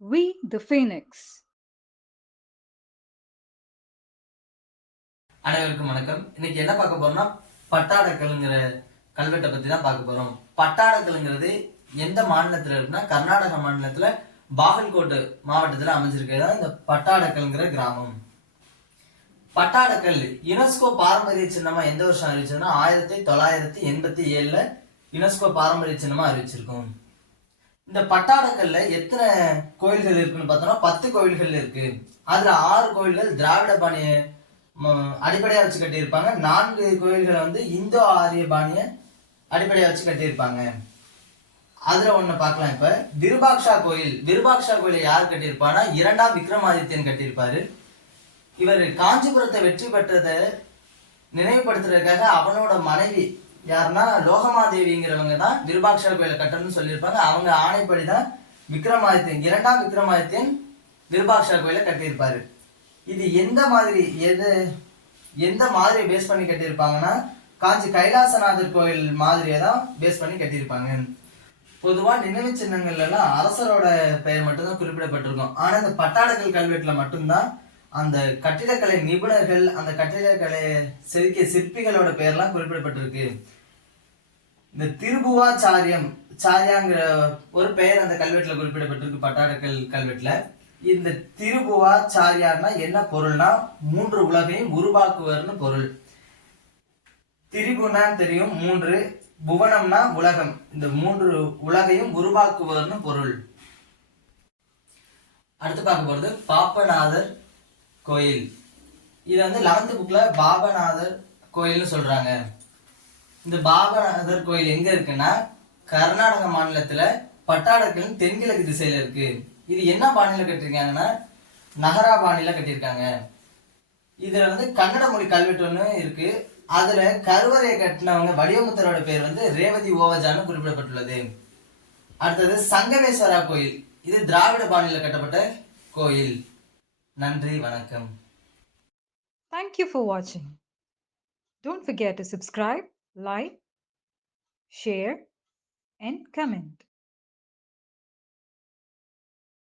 We the Phoenix. அனைவருக்கும் வணக்கம். இன்னைக்கு என்ன பார்க்க போறோம்னா பட்டாடக்கல்ங்கிற கல்வெட்டை பத்தி தான் பார்க்க போறோம். பட்டாடக்கல்ங்கிறது எந்த மாநிலத்துல இருக்குன்னா கர்நாடக மாநிலத்துல பாகல்கோட் மாவட்டத்துல அமைஞ்சிருக்கிறது இந்த பட்டாடக்கல்ங்கிற கிராமம். பட்டாடக்கல் யுனெஸ்கோ பாரம்பரிய சின்னமா எந்த வருஷம் அறிவிச்சதுன்னா ஆயிரத்தி தொள்ளாயிரத்தி எண்பத்தி ஏழுல யுனெஸ்கோ பாரம்பரிய சின்னமா அறிவிச்சிருக்கோம். இந்த பட்டாடக்கல்ல எத்தனை கோயில்கள் இருக்குன்னு பார்த்தோம்னா பத்து கோயில்கள் இருக்கு. அதுல ஆறு கோயில்கள் திராவிட பாணிய அடிப்படையாக அடிப்படையா வச்சு கட்டியிருப்பாங்க. நான்கு கோயில்களை வந்து இந்தோ ஆரிய பாணிய அடிப்படையா வச்சு கட்டியிருப்பாங்க. அதுல ஒண்ணு பார்க்கலாம் இப்ப. விருபாக்ஷா கோயில். விருபாக்ஷா கோயிலை யார் கட்டியிருப்பானா இரண்டாம் விக்ரமாதித்யன் கட்டியிருப்பாரு. இவர் காஞ்சிபுரத்தை வெற்றி பெற்றதை நினைவுபடுத்துறதுக்காக அவனோட மனைவி யாருன்னா லோகமாதேவிங்கிறவங்க தான் விருபாட்சர கோயிலை கட்டணும்னு சொல்லியிருப்பாங்க. அவங்க ஆணைப்படி தான் விக்ரமாதித்யன் இரண்டாம் விக்ரமாதித்யன் விருபாட்சர கோயிலை கட்டியிருப்பாரு. இது எந்த மாதிரி எது எந்த மாதிரி பேஸ் பண்ணி கட்டியிருப்பாங்கன்னா காஞ்சி கைலாசநாதர் கோயில் மாதிரியை தான் பேஸ் பண்ணி கட்டியிருப்பாங்க. பொதுவாக நினைவு சின்னங்கள்லாம் அரசரோட பெயர் மட்டும்தான் குறிப்பிடப்பட்டிருக்கும். ஆனால் இந்த பட்டாடக்கல் கல்வெட்டில் மட்டும்தான் அந்த கட்டிடக்கலை நிபுணர்கள் அந்த கட்டிடக்கலை செதுக்கிய சிற்பிகளோட பெயர்லாம் குறிப்பிடப்பட்டிருக்கு. இந்த திருபுவாச்சாரியம் சாரியாங்கிற ஒரு பெயர் அந்த கல்வெட்டில் குறிப்பிடப்பட்டிருக்கு பட்டாடக்கல் கல்வெட்டில். இந்த திருபுவாச்சாரியார்னா என்ன பொருள்னா மூன்று உலகையும் உருவாக்குவர்னு பொருள். திரிபுனான்னு தெரியும் மூன்று. புவனம்னா உலகம் இந்த மூன்று உலகையும் உருவாக்குவர்னு பொருள். அடுத்து பார்க்க போகிறது பாப்பநாதர் கோயில். இது வந்து லெவன்த் புக்கில் பாபநாதர் கோயில்னு சொல்கிறாங்க இந்த பாபநாதர் கோயில் எங்கே இருக்குன்னா கர்நாடக மாநிலத்தில் பட்டாடக்கல் தென்கிழக்கு திசையில் இருக்குது இது என்ன பாணியில் கட்டியிருக்காங்கன்னா நகரா பாணியில் கட்டியிருக்காங்க. இதில் வந்து கன்னட மொழி கல்வெட்டு ஒண்ணு இருக்குது அதில் கருவறையை கட்டினவங்க வடிவமுத்தரோட பேர் வந்து ரேவதி ஓவஜான்னு குறிப்பிடப்பட்டுள்ளது. அடுத்தது சங்கமேஸ்வரா கோயில். இது திராவிட பாணியில் கட்டப்பட்ட கோயில். நன்றி வணக்கம் Thank you for watching. Don't forget to subscribe, like, share, and comment.